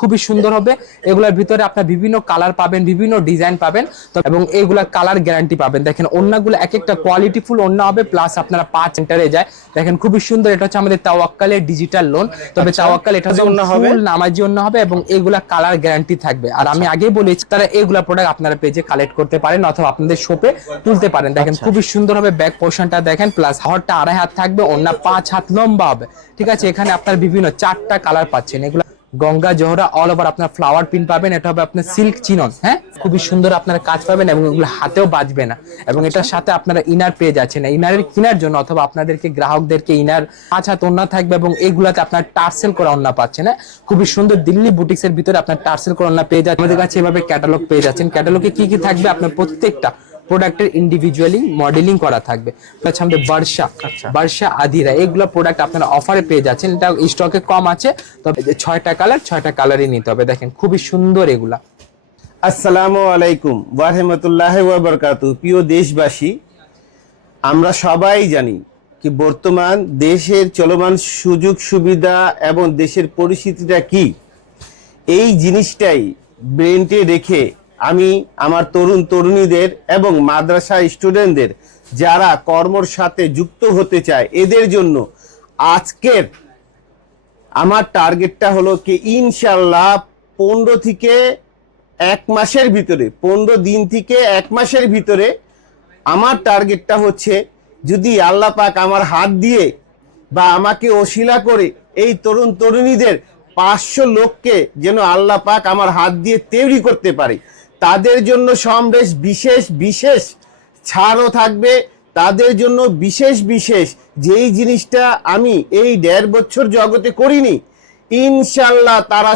খুবই সুন্দর হবে। এগুলোর ভিতরে আপনার বিভিন্ন কালার পাবেন বিভিন্ন ডিজাইন পাবেন। এবং এগুলা কালার গ্যারান্টি পাবেন। দেখেন ওন্নাগুলো এক একটা কোয়ালিটি ফুল ওন্না হবে প্লাস আপনারা পাঁচ সেন্টারে যায়। দেখেন খুবই সুন্দর। এটা হচ্ছে আমাদের তাওয়াক্কালের ডিজিটাল লোন তবে তাওয়াক্কাল এটা ওন্না হবে? নামাজি ওন্না হবে এবং এগুলা কালার গ্যারান্টি থাকবে। আর আমি আগে বলেছি তারা এগুলা প্রোডাক্ট আপনারা পেজে কালেক্ট করতে পারেন অথবা আপনাদের শপে তুলতে পারেন। দেখেন খুবই সুন্দর হবে। ব্যাক পোর্শনটা দেখেন প্লাস হাওয়ারটা আড়াই হাত থাকবে অন্য পাঁচ হাত লম্বা হবে। ঠিক আছে এখানে আপনার বিভিন্ন চারটা কালার পাচ্ছেন। এগুলো গঙ্গা, জোহরা অল ওভার আপনার ফ্লাওয়ার প্রিন্ট পাবেন। এটা হবে আপনার সিল্ক চিনন হ্যাঁ? খুবই সুন্দর আপনারা কাজ পাবেন এবং এগুলো হাতেও বাজবে না। এবং এটার সাথে আপনারা ইনার পেয়ে যাচ্ছেন ইনারের কেনার জন্য অথবা আপনাদেরকে, গ্রাহকদেরকে ইনার পাঁচ হাত ওন্না থাকবে এবং এগুলাতে আপনার টার্সেল করা ওন্না পাচ্ছেন হ্যাঁ খুবই সুন্দর দিল্লি বুটিক্স এর ভিতরে আপনার টার্সেল করা ওন্না পেয়ে যাচ্ছেন আমাদের কাছে এভাবে ক্যাটালগ পেয়ে যাচ্ছেন ক্যাটালগে কি কি থাকবে? আপনার প্রত্যেকটা প্রোডাক্টের ইন্ডিভিজুয়ালি মডেলিং করা থাকবে। আচ্ছা আমাদের বর্ষা বর্ষা আদিরা এগুলো প্রোডাক্ট আপনারা অফারে পেয়ে যাচ্ছেন। এটা স্টকে কম আছে তবে ছয়টা কালার ছয়টা কালারই নিতে হবে। দেখেন খুবই সুন্দর এগুলা। আসসালামু আলাইকুম ওয়ারহমতুল্লাহ ওয়াবারকাতু। প্রিয় দেশবাসী আমরা সবাই জানি কি বর্তমান দেশের চলমান সুযোগ সুবিধা এবং দেশের পরিস্থিতিটা কি। এই জিনিসটাই ব্রেনটে রেখে আমি, আমার তরুণ তরুণীদের এবং মাদ্রাসা স্টুডেন্টদের যারা কর্মর সাথে যুক্ত হতে চায়, এদের জন্য আজকের আমার টার্গেটটা হলো কি ইনশাল্লাহ পনেরো থেকে এক মাসের ভিতরে, পনেরো দিন থেকে এক মাসের ভিতরে আমার টার্গেটটা হচ্ছে যদি আল্লাহ পাক আমার হাত দিয়ে বা আমাকে অশিলা করে এই তরুণ তরুণীদের পাঁচশো লোককে যেন আল্লাহ পাক আমার হাত দিয়ে তৈরি করতে পারে। তাদের জন্য সমাবেশ বিশেষ বিশেষ ছাড়ও থাকবে। তাদের জন্য বিশেষ বিশেষ যেই জিনিসটা আমি এই দেড় বছর জগতে করিনি, ইনশাল্লাহ তারা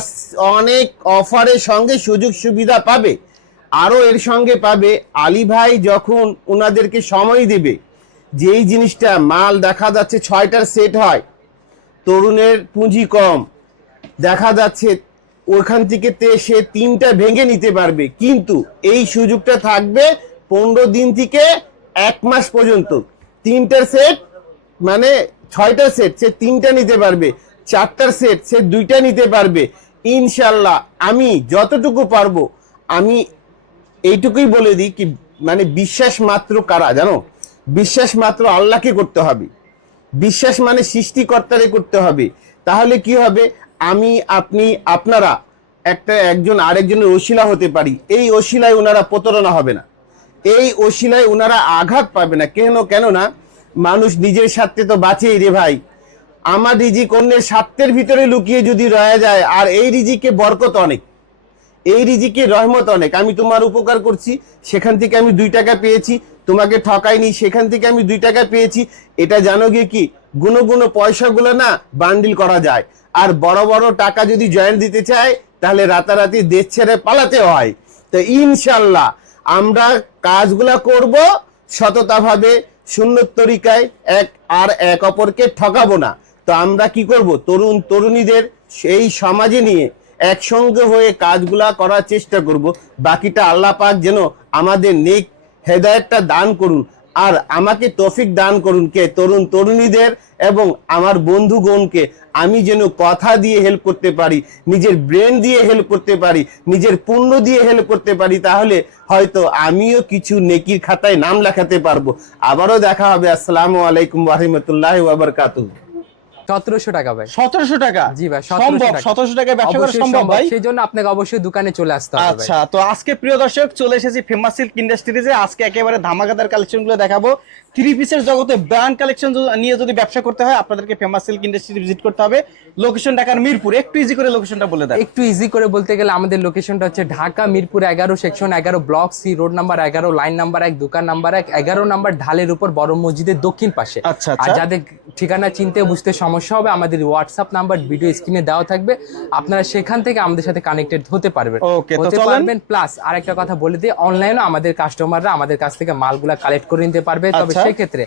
অনেক অফারের সঙ্গে সুযোগ সুবিধা পাবে। আরও এর সঙ্গে পাবে আলী ভাই যখন ওনাদেরকে সময় দেবে। যেই জিনিসটা মাল দেখা যাচ্ছে ছয়টার সেট হয়, তরুণের পুঁজি কম, দেখা যাচ্ছে ওখান থেকে সে তিনটা ভেঙে নিতে পারবে। কিন্তু এই সুযোগটা থাকবে পনেরো দিন থেকে এক মাস পর্যন্ত। তিনটার সেট মানে ছয়টা সেট, সে তিনটা নিতে পারবে। চারটার সেট, সে দুইটা নিতে পারবে। ইনশাল্লাহ আমি যতটুকু পারব, আমি এইটুকুই বলে দিই কি মানে বিশ্বাস মাত্র কারা, জানো? বিশ্বাস মাত্র আল্লাহকে করতে হবে। বিশ্বাস মানে সৃষ্টিকর্তারে করতে হবে। তাহলে কি হবে? আমি, আপনি, আপনারা একটা একজন আরেকজনের ওশিলা হতে পারি। এই ওশিলায় ওনারা প্রতারণা হবে না। এই ওশিলায় ওনারা আঘাত পাবে না। কেন কেন না মানুষ নিজের স্বার্থে তো বাঁচেই রে ভাই। আমার রিজিক অন্যের স্বার্থের ভিতরে লুকিয়ে যদি রয়ে যায়, আর এই রিজিকে বরকত অনেক। এই রিজিকে রহমত অনেক। আমি তোমার উপকার করছি, সেখান থেকে আমি দুই টাকা পেয়েছি। তোমাকে ঠকাইনি, সেখান থেকে আমি দুই টাকা পেয়েছি। এটা জানো গিয়ে কি? গুনো গুনো পয়সাগুলো না বান্ডিল করা যায়। আর বড় বড় টাকা যদি জয়েন দিতে চায়, তাহলে রাতারাতি দেশ ছেড়ে পালাতে হয়। তো ইনশাল্লাহ আমরা কাজগুলা করব, সততাভাবে সুন্দর তরিকায় এক আর এক অপরকে ঠকাবো না। তো আমরা কি করব? তরুণ তরুণীদের সেই সমাজে নিয়ে একসঙ্গে হয়ে কাজগুলা করার চেষ্টা করব। বাকিটা আল্লাহ পাক যেন আমাদের নেক হেদায়তটা দান করুন। আর আমাকে টফিক দান করুন কে? তরুণ তরুণীদের এবং আমার বন্ধুগণকে। আমি যেন কথা দিয়ে হেল্প করতে পারি, নিজের ব্রেন দিয়ে হেল্প করতে পারি, নিজের পুণ্য দিয়ে হেল্প করতে পারি, তাহলে হয়তো আমিও কিছু নেকির খাতায় নাম লেখাতে পারব। আবারও দেখা হবে। আসসালামু আলাইকুম রহমতুল্লাহ ওয়াবারকাতুহ সতেরোশো টাকা ভাই। সতেরোশো টাকা? জি ভাই, সম্ভব সতেরোশো টাকায় ব্যবসা করা সম্ভব ভাই? সেই জন্য আপনাকে অবশ্যই দোকানে চলে আসতে হবে আচ্ছা তো আজকে প্রিয় দর্শক চলে এসেছি ফেমাস সিল্ক ইন্ডাস্ট্রিজে আজকে একেবারে ধামাকাদার দেখাবো। থ্রি পিসের জগতে ব্র্যান্ড কালেকশন নিয়ে যদি ব্যবসা করতে হয় আপনাদেরকে ফেমাস সিল্ক ইন্ডাস্ট্রি ভিজিট করতে হবে। লোকেশন ঢাকার মিরপুর। একটু ইজি করে লোকেশনটা বলে দেন। একটু ইজি করে বলতে গেলে আমাদের লোকেশনটা হচ্ছে ঢাকা মিরপুর এগারো সেকশন এগারো ব্লক সি রোড নাম্বার এগারো লাইন নাম্বার এক দোকান নাম্বার এক এগারো নাম্বার ঢালের উপর বড় মসজিদের দক্ষিণ পাশে। আচ্ছা, আর আচ্ছা। যাদের ঠিকানা চিনতে বুঝতে সমস্যা হবে আমাদের হোয়াটসঅ্যাপ নাম্বার ভিডিও স্ক্রিনে দেওয়া থাকবে। আপনারা সেখান থেকে আমাদের সাথে কানেক্টেড হতে পারবেন। হতে পারবেন প্লাস আরেকটা কথা বলে দিই অনলাইনে আমাদের কাস্টমাররা আমাদের কাছ থেকে মালগুলা কালেক্ট করে নিতে পারবে। তবে আচ্ছা। সেক্ষেত্রে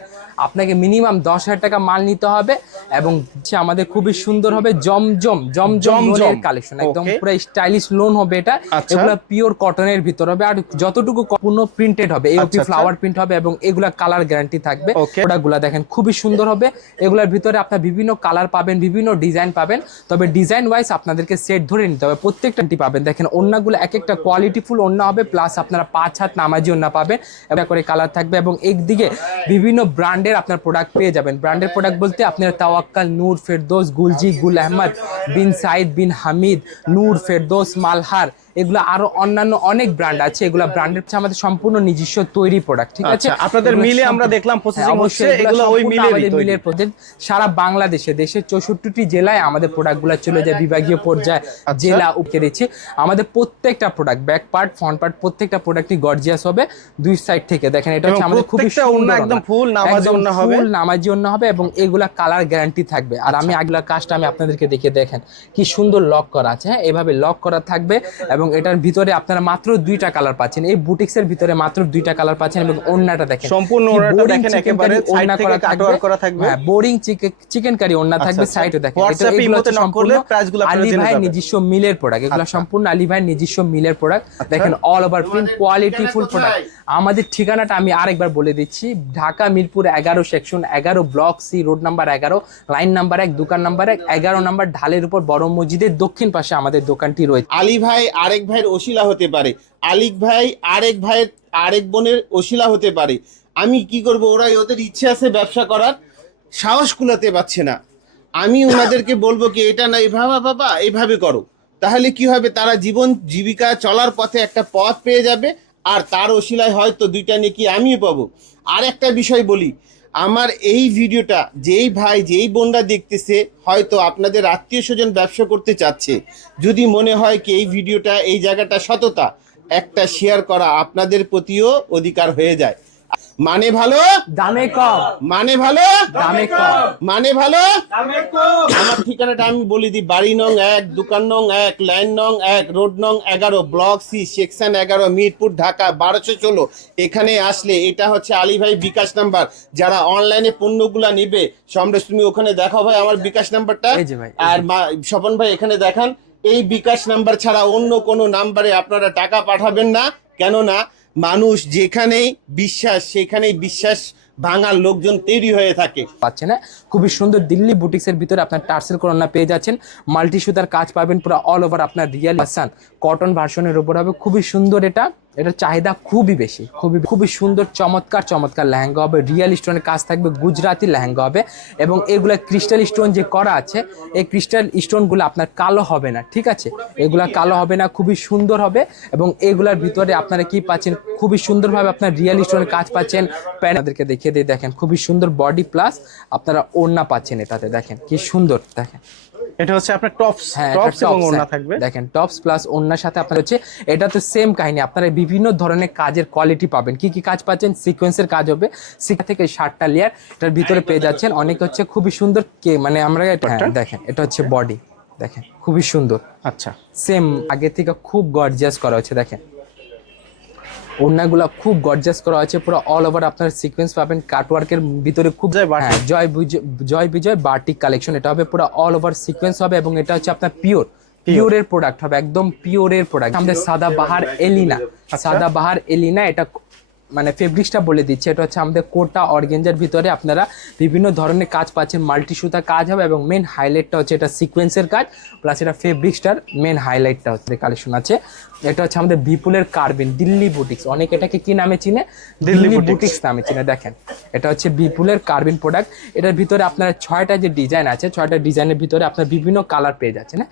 আপনাকে মিনিমাম দশ হাজার টাকা মাল নিতে হবে। এবং হচ্ছে আমাদের খুবই সুন্দর হবে জমজম জমজম। লোনের কালেকশন একদম পুরো স্টাইলিশ লোন হবে এটা। এগুলো পিওর কটনের ভিতর হবে আর যতটুকু পূর্ণ প্রিন্টেড হবে এওপি। ফ্লাওয়ার প্রিন্ট হবে এবং এগুলা কালার গ্যারান্টি থাকবে. প্রোডাক্টগুলো দেখেন খুবই সুন্দর হবে। এগুলোর ভিতরে আপনার বিভিন্ন কালার পাবেন বিভিন্ন ডিজাইন পাবেন। তবে ডিজাইন ওয়াইজ আপনাদেরকে সেট ধরে নিতে হবে। প্রত্যেকটা টি পাবেন। দেখেন ওন্নাগুলো এক একটা কোয়ালিটিফুল ওন্না হবে প্লাস আপনারা পাঁচ হাত নামাজি ওন্না পাবেন। এটা করে কালার থাকবে এবং একদিকে বিভিন্ন ব্র্যান্ডের আপনার প্রোডাক্ট পেয়ে যাবেন। ব্র্যান্ডের প্রোডাক্ট বলতে আপনার তাওয়াক্কাল নূর ফেরদোস গুলজি গুল আহমদ বিন সাইদ বিন হামিদ নূর ফেরদোস মালহার এগুলো আরও অন্যান্য অনেক ব্র্যান্ড আছে এগুলো ব্র্যান্ডের হচ্ছে আমাদের সম্পূর্ণ নিজস্ব তৈরি প্রোডাক্ট ঠিক আছে আচ্ছা, আপনাদের মিলে আমরা দেখলাম processing হ্যাঁ, হচ্ছে, এগুলো ওই তৈরি। মিলের প্রজেক্ট সারা বাংলাদেশে দেশের চৌষট্টি জেলায় আমাদের প্রোডাক্টগুলো চলে যায় বিভাগীয় পর্যায়ে আচ্ছা। জেলা উপকে দিচ্ছি আমাদের প্রত্যেকটা product back part front part প্রত্যেকটা প্রোডাক্টই গর্জিয়াস হবে দুই সাইড থেকে দেখেন এটা হচ্ছে আমাদের খুবই সুন্দর একদম full নামাজি একদম হবে। full নামাজি ওড়না হবে এবং এগুলা কালার গ্যারান্টি থাকবে। আর আমি আচ্ছা। আগলা কাজটা আমি আপনাদেরকে দেখে দেখেন কি সুন্দর লক করা আছে হ্যাঁ? এভাবে লক করা থাকবে এবং এটার ভিতরে আপনারা মাত্র দুইটা কালার পাচ্ছেন। এই বুটিক্সের ভিতরে মাত্র দুইটা কালার পাচ্ছেন এবং ওড়নাটা দেখেন। সম্পূর্ণ দেখেন একেবারে করা করা থাকবে। হ্যাঁ বোরিং চিকেন কারি ওড়না থাকবে আচ্ছা, সাইডে দেখেন। WhatsApp এ এগুলো ইমোতে করলে সম্পূর্ণ price গুলো আপনারা আলী জেনে যাবেন। নিজস্ব মিলের প্রোডাক্ট এগুলো আচ্ছা। সম্পূর্ণ আলী ভাইয়ের নিজস্ব মিলের প্রোডাক্ট দেখেন all over print quality full product আমাদের ঠিকানাটা আমি আরেকবার বলে দিচ্ছি। ঢাকা মিরপুর এগারো সেকশন এগারো ব্লক সি রোড নাম্বার এগারো। লাইন নাম্বার এক, দোকান নাম্বার এক, এগারো নাম্বার ঢালের উপর বড় মসজিদের দক্ষিণ পাশে আমাদের দোকানটি রয়েছে। আলী ভাই আরেক ভাইয়ের ওসিলা হতে পারে। আলিক ভাই আরেক ভাইয়ের আরেক বোনের ওসিলা হতে পারে। আমি কি করব? ওরা ওদের ইচ্ছে আছে ব্যবসা করার। সাহস কুলাতে পারছে না। আমি ওনাদেরকে বলব কি, এটা না এইভাবে বাবা এইভাবে করো। তাহলে কি হবে? তারা জীবন জীবিকা চলার পথে একটা পথ পেয়ে যাবে। আর তার ওসিলায় হয়তো দুইটা নেকি আমিও পাবো। আর একটা বিষয় বলি আমার এই ভিডিওটা যেই ভাই, যেই বোনরা দেখতেছে, হয়তো আপনাদের আত্মীয় স্বজন ব্যবসা করতে চাচ্ছে। যদি মনে হয় কি এই ভিডিওটা, এই জায়গাটা সততা, একটা শেয়ার করা আপনাদের প্রতিও অধিকার হয়ে যায়। মানে ভালো? দামে কম। মানে ভালো? দামে কম। মানে ভালো? আমার ঠিকানাটা আমি বলে দিই বাড়ি নং এক দোকান নং এক লাইন নং এক রোড নং এগারো ব্লক সি সেকশন এগারো মিরপুর ঢাকা বারোশো ষোলো। এখানে আসলে এটা হচ্ছে আলী ভাই বিকাশ নাম্বার। যারা অনলাইনে পণ্যগুলা নিবে সমরেশ তুমি ওখানে দেখো ভাই আমার বিকাশ নাম্বারটা। আর স্বপন ভাই এখানে দেখান। এই বিকাশ নাম্বার ছাড়া অন্য কোনো নাম্বারে আপনারা টাকা পাঠাবেন না। কেননা মানুষ যেখানেই বিশ্বাস সেখানেই বিশ্বাস ভাঙার লোকজন তৈরি হয়ে থাকে। পাচ্ছে না। খুবই সুন্দর দিল্লি বুটিক্সের ভিতরে আপনার টার্সেল করোনা পেয়ে যাচ্ছেন। মাল্টি সুতার কাজ পাবেন পুরো অল ওভার আপনার রিয়েল আসান কটন ভার্সনের উপর হবে। খুবই সুন্দর এটা। এটার চাহিদা খুবই বেশি। খুবই খুবই সুন্দর, চমৎকার চমৎকার লেহেঙ্গা হবে। রিয়েল স্টোনের কাজ থাকবে। গুজরাটি লেহেঙ্গা হবে। এবং এগুলো ক্রিস্টাল স্টোন যে করা আছে, এই ক্রিস্টাল স্টোনগুলো আপনার কালো হবে না। ঠিক আছে? এগুলা কালো হবে না। খুবই সুন্দর হবে। এবং এগুলার ভিতরে আপনারা কি পাচ্ছেন? খুবই সুন্দরভাবে আপনার রিয়েল স্টোনের কাজ পাচ্ছেন। প্যান আপনাদেরকে দেখিয়ে দিয়ে দেখেন খুবই সুন্দর বডি প্লাস আপনারা ওড়না পাচ্ছেন এটাতে দেখেন কি সুন্দর দেখেন। এটা হচ্ছে আপনার টপস হ্যাঁ টপস এবং ওড়না হ্যাঁ। থাকবে। দেখেন টপস প্লাস ওড়নার সাথে আপনার হচ্ছে এটা তো সেম কাহিনী আপনারা বিভিন্ন ধরনের কাজের কোয়ালিটি পাবেন। কি কি কাজ পাচ্ছেন? সিকোয়েন্সের কাজ হবে। সিকা থেকে ষাটটা লেয়ার এটার ভিতরে পেয়ে যাচ্ছেন। অনেক হচ্ছে খুবই সুন্দর কে মানে আমরা এটা- হ্যাঁ, দেখেন এটা হচ্ছে বডি দেখেন খুবই সুন্দর। আচ্ছা। সেম আগে থেকে খুব গর্জিয়াস করা হয়েছে দেখেন। ওড়নাগুলো খুব গর্জাস করা আছে পুরো অল ওভার আপনার সিকোয়েন্স পাবেন কাটওয়ার্কের ভিতরে খুব জয়। হ্যাঁ জয় বিজয় জয় বিজয় বাটিক কালেকশন এটা হবে পুরো অল ওভার সিকোয়েন্স হবে এবং এটা হচ্ছে আপনার পিওর পিওরের প্রোডাক্ট হবে একদম পিওরের প্রোডাক্ট আমাদের সাদা বাহার এলিনা সাদা বাহার এলিনা এটা মানে ফেব্রিক্সটা বলে দিচ্ছে। এটা হচ্ছে আমাদের কোটা অর্গেঞ্জার ভিতরে আপনারা বিভিন্ন ধরনের কাজ পাচ্ছেন। মাল্টি সুতা কাজ হবে এবং মেন হাইলাইটটা হচ্ছে এটা সিকোয়েন্সের কাজ প্লাস এটা ফেব্রিক্সটার মেন হাইলাইটটা হচ্ছে কালেকশন আছে। এটা হচ্ছে আমাদের বিপুলের কার্বিন দিল্লি বুটিক্স অনেক এটাকে কি নামে চিনে? দিল্লি বুটিক্স। নামে চিনে দেখেন। এটা হচ্ছে বিপুলের কার্বিন প্রোডাক্ট এটার ভিতরে আপনার ছয়টা যে ডিজাইন আছে ছয়টা ডিজাইনের ভিতরে আপনার বিভিন্ন কালার পেয়ে যাচ্ছেন হ্যাঁ?